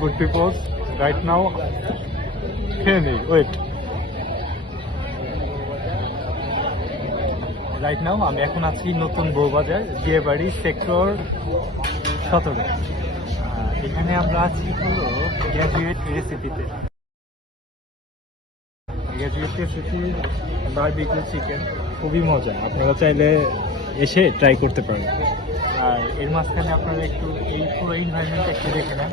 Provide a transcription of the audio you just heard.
Good people right now খেয়ে নেই wait right now আমি এখন আছি নতুন বউবাজার, বিয়েবাড়ি সেক্টর সতেরো। এখানে আমরা আছি হলো গ্র্যাজুয়েট রেসিপিতে গ্র্যাজুয়েট রেসিপি বারবিকিউ চিকেন খুবই মজা। আপনারা চাইলে এসে ট্রাই করতে পারেন। আর এর মাঝখানে আপনারা একটু এই পুরো এনভায়রনমেন্ট একটু দেখে নেন।